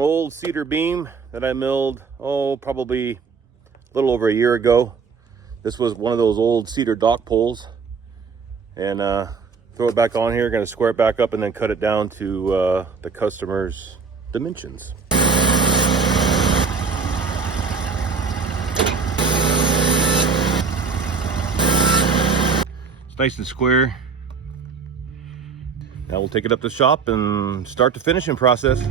Old cedar beam that I milled, probably a little over a year ago. This was one of those old cedar dock poles. And throw it back on here, gonna square it back up and then cut it down to the customer's dimensions. It's nice and square. Now we'll take it up to the shop and start the finishing process.